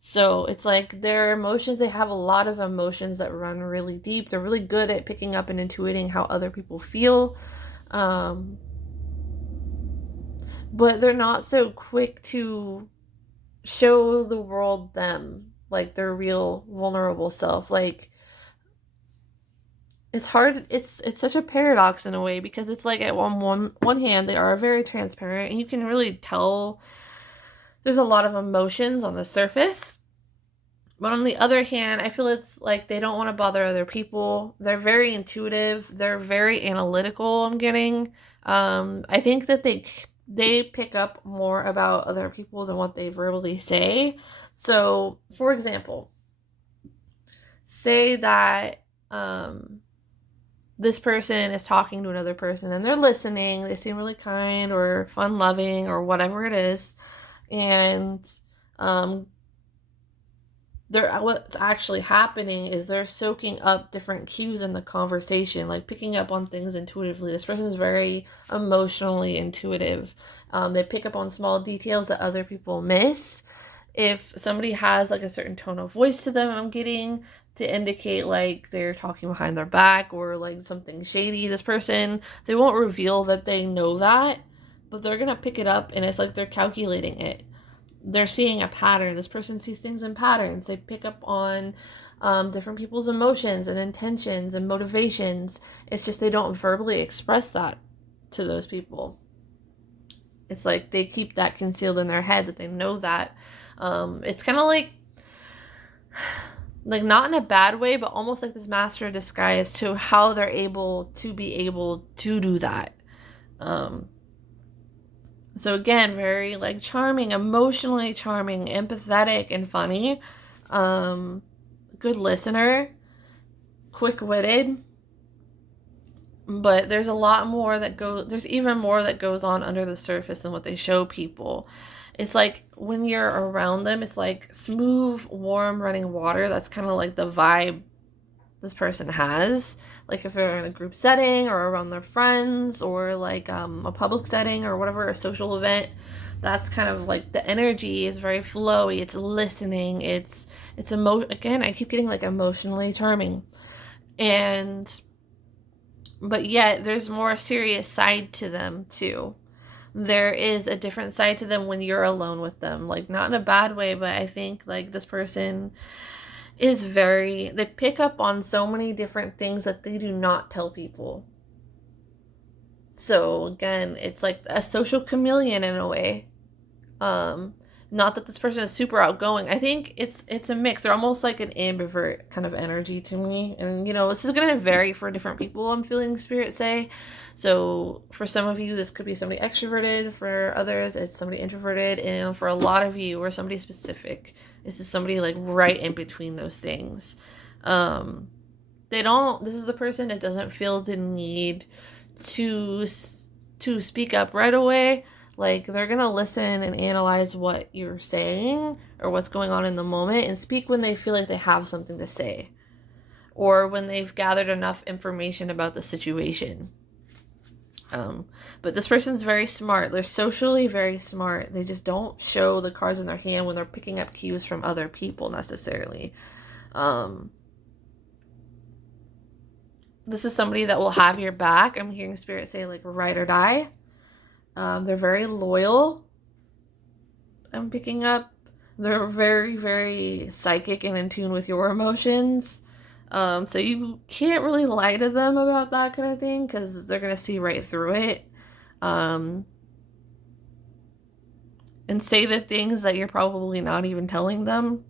so it's like their emotions, they have a lot of emotions that run really deep. They're really good at picking up and intuiting how other people feel. Um, but they're not so quick to show the world them, like their real vulnerable self. Like it's hard, it's such a paradox in a way, because it's like at one hand they are very transparent and you can really tell there's a lot of emotions on the surface. But on the other hand, I feel it's like they don't want to bother other people. They're very intuitive. They're very analytical, I'm getting. I think that they pick up more about other people than what they verbally say. So, for example, say that this person is talking to another person and they're listening. They seem really kind or fun-loving or whatever it is. And um, what's actually happening is they're soaking up different cues in the conversation, like picking up on things intuitively. This person's very emotionally intuitive. They pick up on small details that other people miss. If somebody has like a certain tone of voice to them, I'm getting to indicate like they're talking behind their back or like something shady, this person, they won't reveal that they know that, but they're gonna pick it up, and it's like they're calculating it. They're seeing a pattern. This person sees things in patterns. They pick up on different people's emotions and intentions and motivations. It's just they don't verbally express that to those people. It's like they keep that concealed in their head, that they know that. It's kind of like not in a bad way, but almost like this master disguise to how they're able to do that. So again, very like charming, emotionally charming, empathetic, and funny. Good listener, quick-witted. But there's a lot more there's even more that goes on under the surface than what they show people. It's like when you're around them, it's like smooth, warm, running water. That's kind of like the vibe this person has. Like if they're in a group setting or around their friends or like a public setting or whatever, a social event, that's kind of like the energy is very flowy. It's listening. It's again, I keep getting like emotionally charming. But yet there's more serious side to them too. There is a different side to them when you're alone with them. Like not in a bad way, but I think like this person is they pick up on so many different things that they do not tell people. So again, it's like a social chameleon in a way. Not that this person is super outgoing. I think it's a mix. They're almost like an ambivert kind of energy to me. And this is going to vary for different people, I'm feeling spirit say. So for some of you, this could be somebody extroverted. For others, it's somebody introverted. And for a lot of you, or somebody specific, this is somebody like right in between those things. This is the person that doesn't feel the need to speak up right away. Like they're going to listen and analyze what you're saying or what's going on in the moment and speak when they feel like they have something to say or when they've gathered enough information about the situation. But this person's very smart. They're socially very smart. They just don't show the cards in their hand when they're picking up cues from other people necessarily. This is somebody that will have your back. I'm hearing spirit say like ride or die. They're very loyal. I'm picking up. They're very, very psychic and in tune with your emotions. So you can't really lie to them about that kind of thing because they're going to see right through it. And say the things that you're probably not even telling them.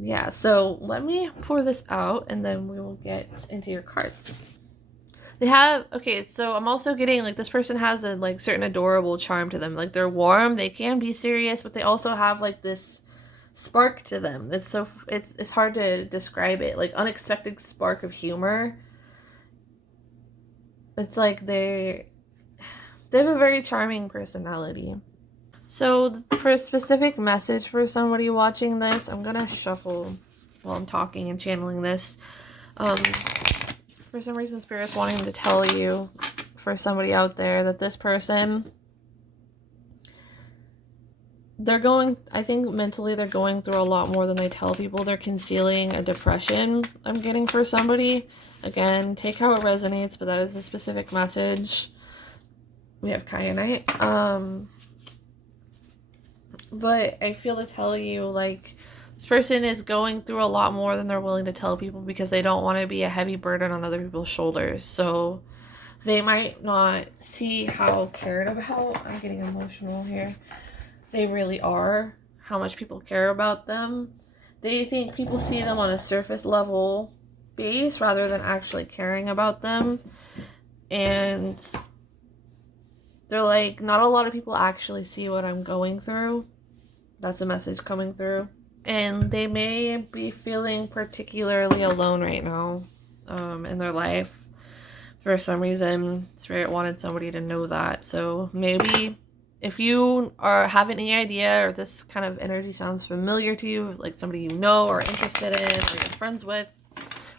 Yeah, so let me pour this out and then we will get into your cards. So I'm also getting like this person has a like certain adorable charm to them. Like they're warm, they can be serious, but they also have like this spark to them. It's hard to describe it. Like unexpected spark of humor. It's like they have a very charming personality. So for a specific message for somebody watching this, I'm going to shuffle while I'm talking and channeling this. For some reason, Spirit's wanting to tell you, for somebody out there, that this person, I think mentally they're going through a lot more than they tell people. They're concealing a depression, I'm getting for somebody. Again, take how it resonates, but that is a specific message. We have kyanite. But I feel to tell you, like, this person is going through a lot more than they're willing to tell people because they don't want to be a heavy burden on other people's shoulders. So they might not see how cared about, I'm getting emotional here, they really are, how much people care about them. They think people see them on a surface level base rather than actually caring about them. And they're like, not a lot of people actually see what I'm going through. That's a message coming through. And they may be feeling particularly alone right now in their life. For some reason, Spirit wanted somebody to know that. So maybe if you have any idea, or this kind of energy sounds familiar to you, like somebody you know or interested in or you're friends with,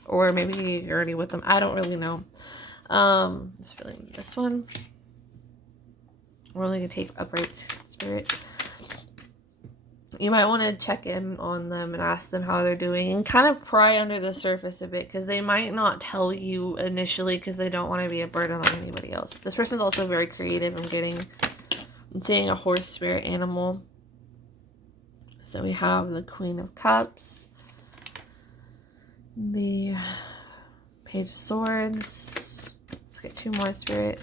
or maybe you're already with them, I don't really know. Just feeling this one. We're only going to take upright spirit. You might want to check in on them and ask them how they're doing and kind of pry under the surface a bit, because they might not tell you initially because they don't want to be a burden on anybody else. This person's also very creative. I'm seeing a horse spirit animal. So we have the Queen of Cups, the Page of Swords. Let's get 2 more, spirit.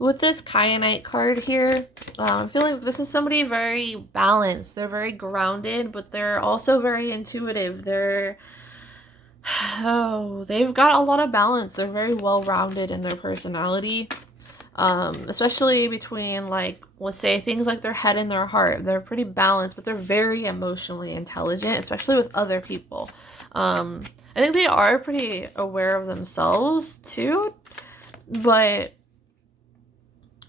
With this Kyanite card here, I feel like this is somebody very balanced. They're very grounded, but they're also very intuitive. They've got a lot of balance. They're very well-rounded in their personality, especially between, like, let's say things like their head and their heart. They're pretty balanced, but they're very emotionally intelligent, especially with other people. I think they are pretty aware of themselves too, but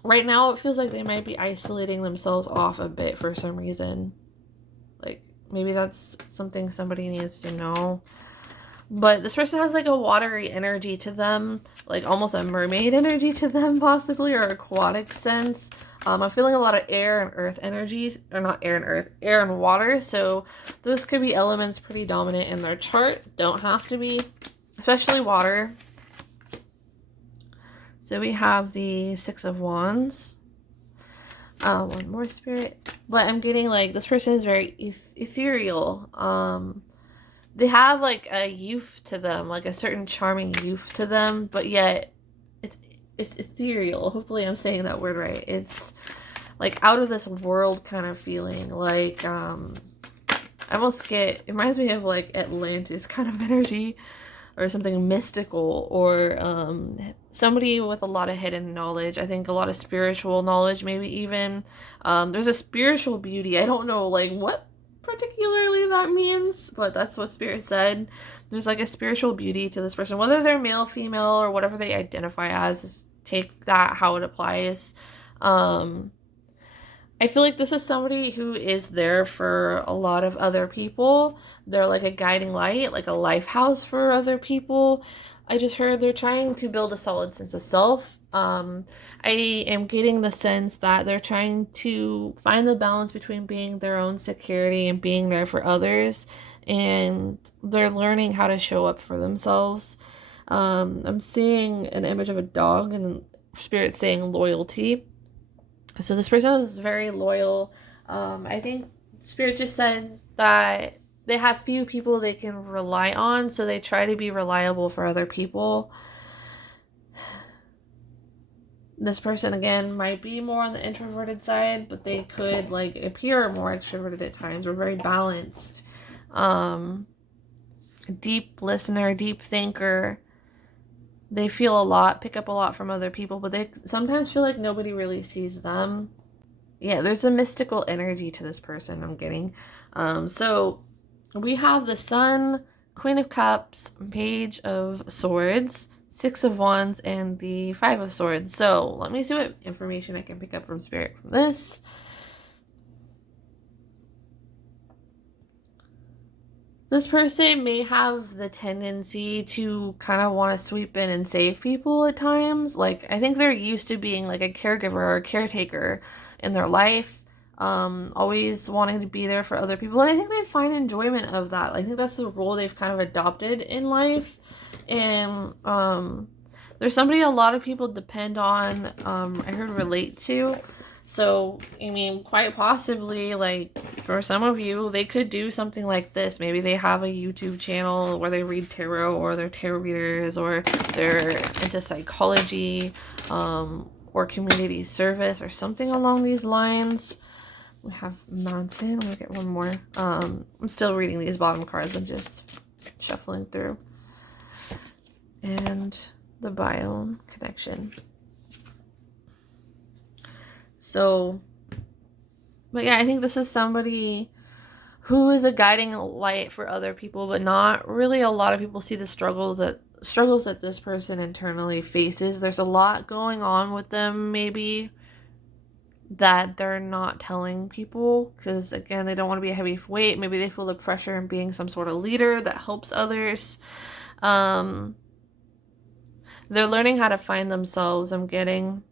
right now, it feels like they might be isolating themselves off a bit for some reason. Like, maybe that's something somebody needs to know. But this person has, like, a watery energy to them. Like, almost a mermaid energy to them, possibly. Or aquatic sense. I'm feeling a lot of air and earth energies. Or not air and earth. Air and water. So, those could be elements pretty dominant in their chart. Don't have to be. Especially water. So we have the 6 of Wands. One more, spirit. But I'm getting, like, this person is very ethereal. They have, like, a youth to them, like a certain charming youth to them, but yet it's ethereal. Hopefully I'm saying that word right. It's like out of this world kind of feeling. Like, I almost get, it reminds me of like Atlantis kind of energy, or something mystical, or somebody with a lot of hidden knowledge. I think a lot of spiritual knowledge, maybe even. There's a spiritual beauty. I don't know like what particularly that means, but that's what Spirit said. There's like a spiritual beauty to this person, whether they're male, female, or whatever they identify as. Take that how it applies. I feel like this is somebody who is there for a lot of other people. They're like a guiding light, like a life house for other people. I just heard they're trying to build a solid sense of self. I am getting the sense that they're trying to find the balance between being their own security and being there for others. And they're learning how to show up for themselves. I'm seeing an image of a dog and Spirit saying loyalty. So this person is very loyal. I think Spirit just said that they have few people they can rely on, so they try to be reliable for other people. This person, again, might be more on the introverted side, but they could, like, appear more extroverted at times, or very balanced. Deep listener, deep thinker. They feel a lot, pick up a lot from other people, but they sometimes feel like nobody really sees them. Yeah, there's a mystical energy to this person I'm getting. So we have the Sun, Queen of Cups, Page of Swords, 6 of Wands, and the 5 of Swords. So let me see what information I can pick up from Spirit from this. This person may have the tendency to kind of want to sweep in and save people at times. Like, I think they're used to being like a caregiver or a caretaker in their life, always wanting to be there for other people. And I think they find enjoyment of that. I think that's the role they've kind of adopted in life. And there's somebody a lot of people depend on, I heard relate to. So, I mean, quite possibly, like, for some of you, they could do something like this. Maybe they have a YouTube channel where they read tarot, or they're tarot readers, or they're into psychology, or community service, or something along these lines. We have Mountain. I'm gonna get one more. I'm still reading these bottom cards. I'm just shuffling through. And the Biome Connection. So, but yeah, I think this is somebody who is a guiding light for other people, but not really a lot of people see the struggle that struggles that this person internally faces. There's a lot going on with them, maybe, that they're not telling people because, again, they don't want to be a heavy weight. Maybe they feel the pressure in being some sort of leader that helps others. They're learning how to find themselves. I'm getting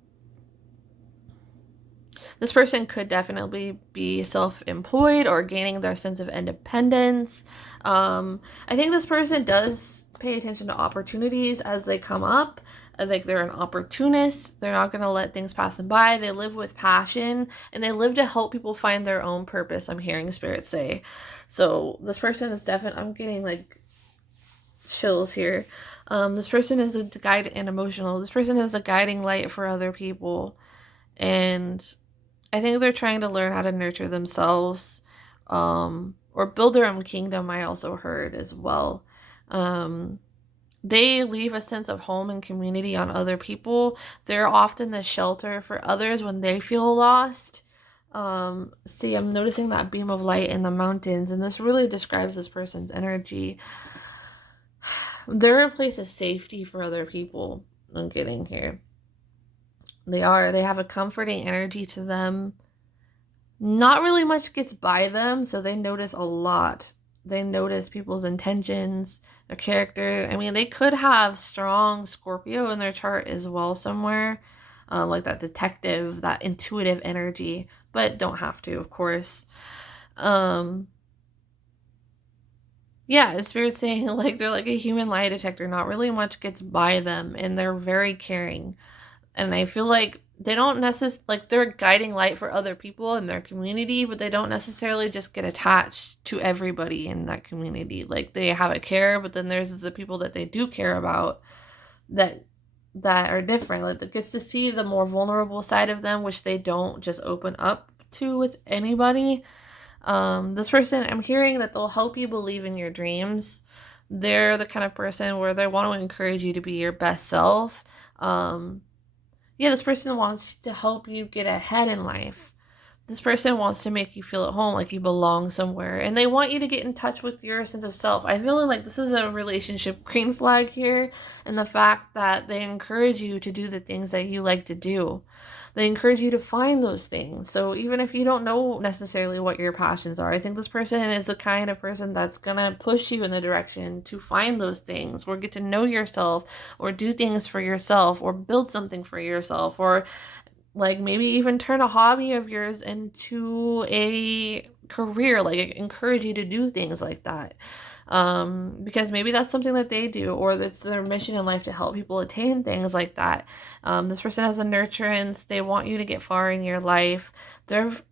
this person could definitely be self-employed or gaining their sense of independence. I think this person does pay attention to opportunities as they come up. Like, they're an opportunist. They're not going to let things pass them by. They live with passion, and they live to help people find their own purpose, I'm hearing Spirit say. So this person is definitely, I'm getting like chills here. This person is a guide and emotional. This person is a guiding light for other people. And I think they're trying to learn how to nurture themselves, or build their own kingdom, I also heard as well. They leave a sense of home and community on other people. They're often the shelter for others when they feel lost. See, I'm noticing that beam of light in the mountains, and this really describes this person's energy. They're a place of safety for other people, I'm getting here. They have a comforting energy to them. Not really much gets by them, so they notice a lot. They notice people's intentions, their character. I mean, they could have strong Scorpio in their chart as well somewhere, like that detective, that intuitive energy, but don't have to, of course. Yeah, Spirit's saying like they're like a human lie detector. Not really much gets by them, and they're very caring. And I feel like they don't necessarily, like, they're a guiding light for other people in their community, but they don't necessarily just get attached to everybody in that community. Like, they have a care, but then there's the people that they do care about that are different. Like, it gets to see the more vulnerable side of them, which they don't just open up to with anybody. This person, I'm hearing that they'll help you believe in your dreams. They're the kind of person where they want to encourage you to be your best self. Yeah, this person wants to help you get ahead in life. This person wants to make you feel at home, like you belong somewhere. And they want you to get in touch with your sense of self. I feel like this is a relationship green flag here. And the fact that they encourage you to do the things that you like to do. They encourage you to find those things. So even if you don't know necessarily what your passions are, I think this person is the kind of person that's going to push you in the direction to find those things, or get to know yourself, or do things for yourself, or build something for yourself, or like maybe even turn a hobby of yours into a career, like encourage you to do things like that. Because maybe that's something that they do, or that's their mission in life to help people attain things like that. This person has a nurturance. They want you to get far in your life.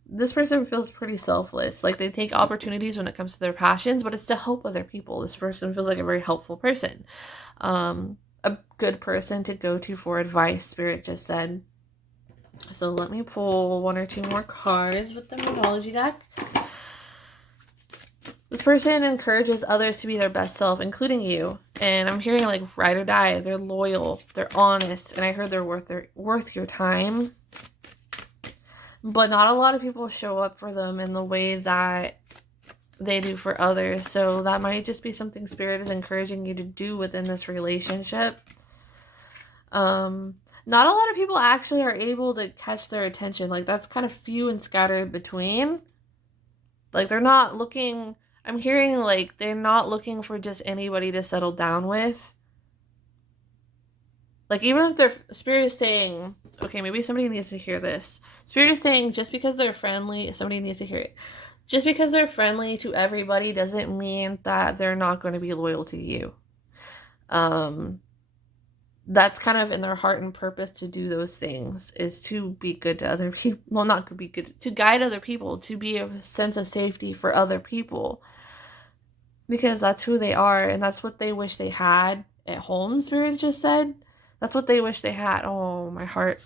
This person feels pretty selfless. Like, they take opportunities when it comes to their passions, but it's to help other people. This person feels like a very helpful person. A good person to go to for advice, Spirit just said. So let me pull one or two more cards with the Numerology deck. This person encourages others to be their best self, including you. And I'm hearing like ride or die. They're loyal. They're honest. And I heard they're worth your time. But not a lot of people show up for them in the way that they do for others. So that might just be something Spirit is encouraging you to do within this relationship. Not a lot of people actually are able to catch their attention. Like, that's kind of few and scattered between. Like, they're not looking... I'm hearing, like, they're not looking for just anybody to settle down with. Like, even if their Spirit is saying... Okay, maybe somebody needs to hear this. Spirit is saying just because they're friendly... Somebody needs to hear it. Just because they're friendly to everybody doesn't mean that they're not going to be loyal to you. That's kind of in their heart and purpose to do those things, is to be good to other people. Well, not to be good, to guide other people, to be a sense of safety for other people. Because that's who they are, and that's what they wish they had at home, Spirit just said. That's what they wish they had. Oh, my heart.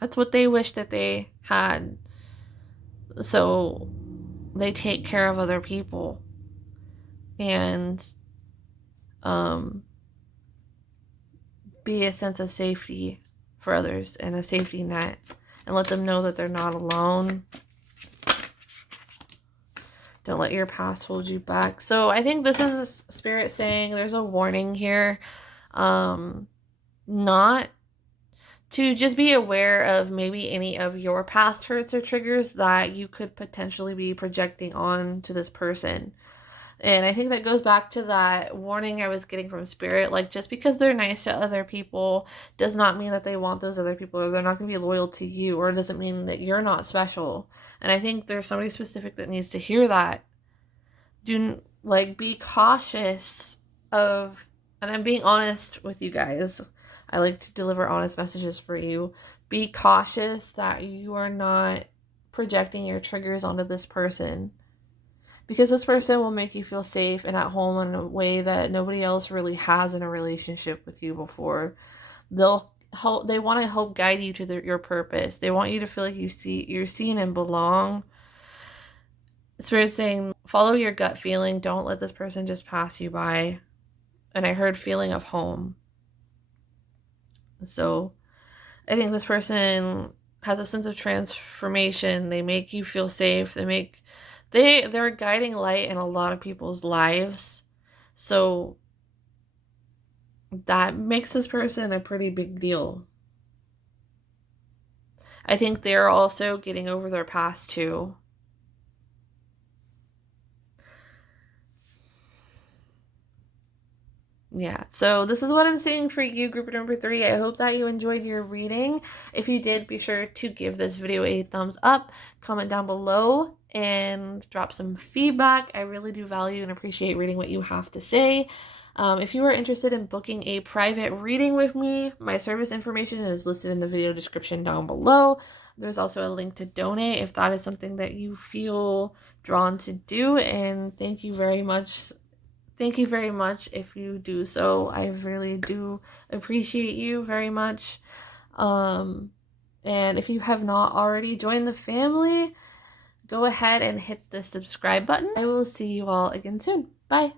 That's what they wish that they had. So they take care of other people. And be a sense of safety for others and a safety net, and let them know that they're not alone. Don't let your past hold you back. So I think this is Spirit saying there's a warning here. Not to just be aware of maybe any of your past hurts or triggers that you could potentially be projecting on to this person. And I think that goes back to that warning I was getting from Spirit. Like, just because they're nice to other people does not mean that they want those other people, or they're not going to be loyal to you, or it doesn't mean that you're not special. And I think there's somebody specific that needs to hear that. Be cautious of, and I'm being honest with you guys. I like to deliver honest messages for you. Be cautious that you are not projecting your triggers onto this person, because this person will make you feel safe and at home in a way that nobody else really has in a relationship with you before. They want to help guide you to your purpose. They want you to feel like you're seen and belong. Spirit's saying, follow your gut feeling. Don't let this person just pass you by. And I heard feeling of home. So I think this person has a sense of transformation. They make you feel safe. They're a guiding light in a lot of people's lives. So that makes this person a pretty big deal. I think they're also getting over their past too. Yeah, so this is what I'm seeing for you, group number 3. I hope that you enjoyed your reading. If you did, be sure to give this video a thumbs up, comment down below, and drop some feedback. I really do value and appreciate reading what you have to say. If you are interested in booking a private reading with me, my service information is listed in the video description down below. There's also a link to donate if that is something that you feel drawn to do, and thank you very much. Thank you very much if you do so. I really do appreciate you very much. And if you have not already joined the family, go ahead and hit the subscribe button. I will see you all again soon. Bye.